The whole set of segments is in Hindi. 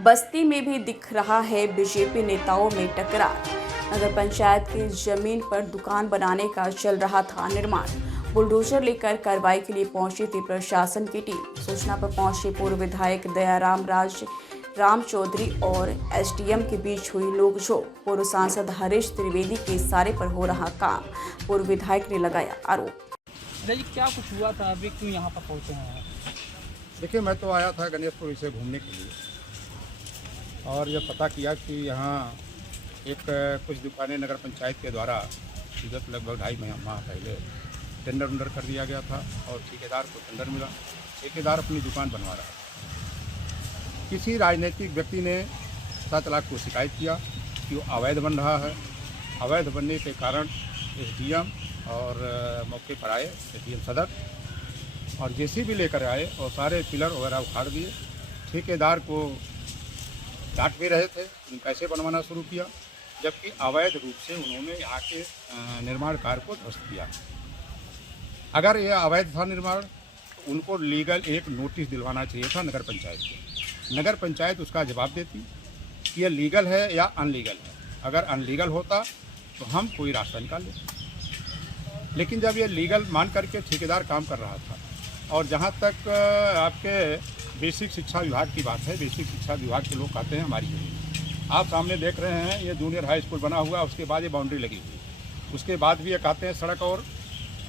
बस्ती में भी दिख रहा है बीजेपी नेताओं में टकरार। नगर पंचायत की जमीन पर दुकान बनाने का चल रहा था निर्माण। बुलडोजर लेकर कार्रवाई के लिए पहुंची थी प्रशासन की टीम। सूचना पर पहुंचे पूर्व विधायक दयाराम राम चौधरी और एसडीएम के बीच हुई नोकझोंक। पूर्व सांसद हरीश त्रिवेदी के इशारे पर हो रहा काम, पूर्व विधायक ने लगाया आरोप। क्या कुछ हुआ था, अभी क्यों यहाँ पर पहुँचे हैं? देखिए, मैं तो आया था गणेशपुर से घूमने के लिए और ये पता किया कि यहाँ कुछ दुकानें नगर पंचायत के द्वारा विगत लगभग 2.5 माह पहले टेंडर कर दिया गया था और ठेकेदार को टेंडर मिला। ठेकेदार अपनी दुकान बनवा रहा था। किसी राजनीतिक व्यक्ति ने 7 लाख को शिकायत किया कि वो अवैध बन रहा है। अवैध बनने के कारण एसडीएम और मौके पर आए एसडीएम सदर और जेसीबी लेकर आए और सारे पिलर वगैरह उखाड़ दिए। ठेकेदार को डांट भी रहे थे, कैसे बनवाना शुरू किया, जबकि अवैध रूप से उन्होंने यहाँ के निर्माण कार्य को ध्वस्त किया। अगर यह अवैध था निर्माण, तो उनको लीगल एक नोटिस दिलवाना चाहिए था नगर पंचायत को। नगर पंचायत उसका जवाब देती कि यह लीगल है या अनलीगल है। अगर अनलीगल होता तो हम कोई रास्ता निकाल लेते, लेकिन जब ये लीगल मान करके ठेकेदार काम कर रहा था। और जहाँ तक आपके बेसिक शिक्षा विभाग की बात है, बेसिक शिक्षा विभाग के लोग कहते हैं हमारी जमीन। आप सामने देख रहे हैं ये जूनियर हाई स्कूल बना हुआ, उसके बाद ये बाउंड्री लगी हुई। उसके बाद भी ये कहते हैं सड़क और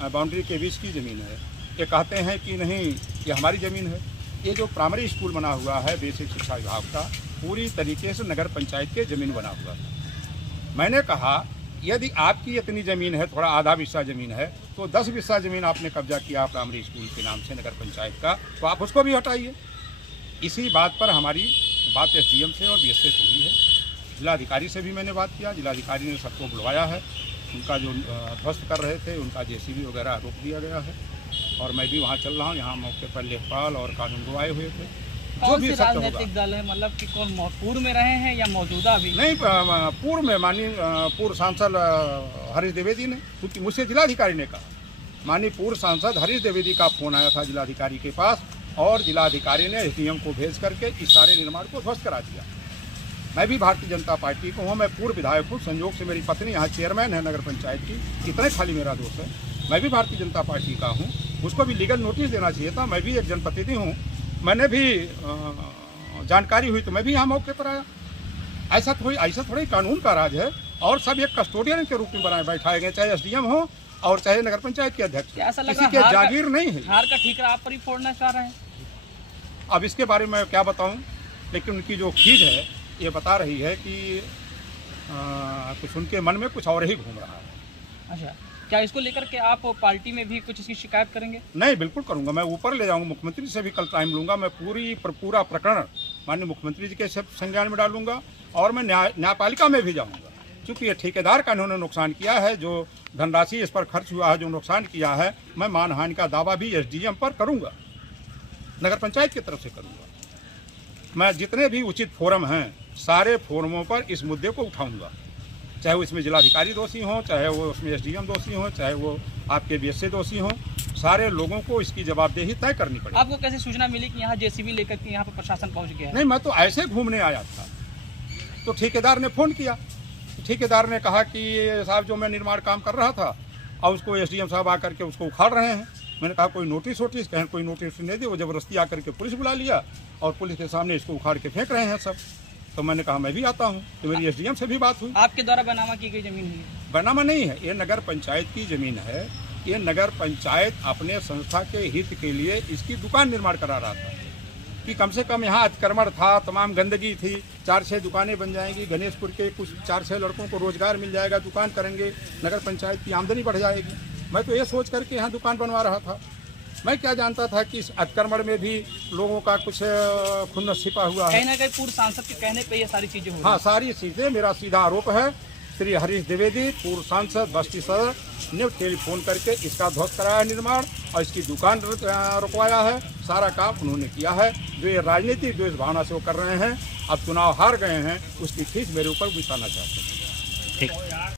बाउंड्री के बीच की ज़मीन है। ये कहते हैं कि नहीं, ये हमारी ज़मीन है। ये जो प्राइमरी स्कूल बना हुआ है बेसिक शिक्षा विभाग का, पूरी तरीके से नगर पंचायत के ज़मीन बना हुआ था। मैंने कहा यदि आपकी इतनी ज़मीन है, थोड़ा आधा हिस्सा ज़मीन है, तो 10 हिस्सा ज़मीन आपने कब्जा किया प्राइमरी स्कूल के नाम से नगर पंचायत का, तो आप उसको भी हटाइए। इसी बात पर हमारी बात एसडीएम से और बीएसए से हुई है। जिलाधिकारी से भी मैंने बात किया। जिलाधिकारी ने सबको बुलवाया है। उनका जो ध्वस्त कर रहे थे उनका जेसीबी वगैरह रोक दिया गया है और मैं भी वहाँ चल रहा हूँ। यहाँ मौके पर लेखपाल और कानूनगो आए हुए थे। जो भी राजनीतिक दल है, मतलब कि कौन पूर्व में रहे हैं या मौजूदा भी? नहीं, पूर्व में माननीय पूर्व सांसद हरीश द्विवेदी ने, क्योंकि मुझसे जिलाधिकारी ने कहा, माननीय पूर्व सांसद हरीश द्विवेदी का फोन आया था जिलाधिकारी के पास और जिलाधिकारी ने एसडीएम को भेज करके इस सारे निर्माण को ध्वस्त करा दिया। मैं भी भारतीय जनता पार्टी को हूँ, मैं पूर्व विधायक हूँ। संयोग से मेरी पत्नी यहाँ चेयरमैन है नगर पंचायत की। इतने खाली मेरा दोस्त है। मैं भी भारतीय जनता पार्टी का हूँ। उसको भी लीगल नोटिस देना चाहिए था। मैं भी एक जनप्रतिनिधि हूँ। मैंने भी जानकारी हुई तो मैं भी यहाँ मौके पर आया। ऐसा थोड़ी कानून का राज है और सब एक कस्टोडियन के रूप में बनाए बैठाए गए, चाहे एसडीएम हो और चाहे नगर पंचायत के अध्यक्ष। किसी के जागीर नहीं है। हार का ठीकरा आप पर ही फोड़ना चाह रहे हैं। अब इसके बारे में क्या बताऊं, लेकिन उनकी जो खीज है ये बता रही है कि कुछ उनके मन में कुछ और ही घूम रहा है। अच्छा, क्या इसको लेकर के आप पार्टी में भी कुछ इसकी शिकायत करेंगे? नहीं, बिल्कुल करूंगा। मैं ऊपर ले जाऊंगा, मुख्यमंत्री से भी कल टाइम लूंगा। मैं पूरा प्रकरण माननीय मुख्यमंत्री जी के संज्ञान में डालूंगा और मैं न्यायपालिका में भी जाऊंगा, क्योंकि ये ठेकेदार का इन्होंने नुकसान किया है। जो धनराशि इस पर खर्च हुआ है, जो नुकसान किया है, मैं मानहानि का दावा भी एसडीएम पर करूंगा, नगर पंचायत की तरफ से करूंगा। मैं जितने भी उचित फोरम हैं सारे फोरमों पर इस मुद्दे को उठाऊंगा, चाहे वो इसमें जिलाधिकारी दोषी हों, चाहे वो उसमें एसडीएम दोषी हों, चाहे वो आपके बीएसए दोषी हों। सारे लोगों को इसकी जवाबदेही तय करनी पड़ेगी। आपको कैसे सूचना मिली कि यहाँ जेसीबी लेकर के यहाँ पर प्रशासन पहुँच गया है? नहीं, मैं तो ऐसे घूमने आया था तो ठेकेदार ने फ़ोन किया। ठेकेदार ने कहा कि साहब जो मैं निर्माण काम कर रहा था और उसको एसडीएम साहब आकर के उसको उखाड़ रहे हैं। मैंने कहा कोई नोटिस कहें, कोई नोटिस नहीं दे। वो ज़बरदस्ती आकर के पुलिस बुला लिया और पुलिस के सामने इसको उखाड़ के फेंक रहे हैं सब। तो मैंने कहा मैं भी आता हूँ। तो मेरी एसडीएम से भी बात हुई। आपके द्वारा बनामा की गई ज़मीन है? बनामा नहीं है, ये नगर पंचायत की ज़मीन है। ये नगर पंचायत अपने संस्था के हित के लिए इसकी दुकान निर्माण करा रहा था कि कम से कम यहाँ अतिक्रमण था, तमाम गंदगी थी। 4-6 दुकानें बन जाएंगी। गणेशपुर के कुछ 4-6 लड़कों को रोजगार मिल जाएगा, दुकान करेंगे, नगर पंचायत की आमदनी बढ़ जाएगी। मैं तो ये सोच करके यहाँ दुकान बनवा रहा था। मैं क्या जानता था कि इस अतिक्रमण में भी लोगों का कुछ खुन्नस छिपा हुआ है। कहीं ना कहीं पूर्व सांसद के कहने पे ये सारी चीजें हुई। हाँ, सारी चीज़ें। मेरा सीधा आरोप है श्री हरीश द्विवेदी पूर्व सांसद बस्ती सदर ने टेलीफोन करके इसका ध्वस्त कराया निर्माण और इसकी दुकान रुकवाया है। सारा काम उन्होंने किया है। जो ये राजनीतिक द्वेष भावना से वो कर रहे हैं, अब चुनाव हार गए हैं, उसकी खींच मेरे ऊपर बिछाना चाहते हैं। ठीक।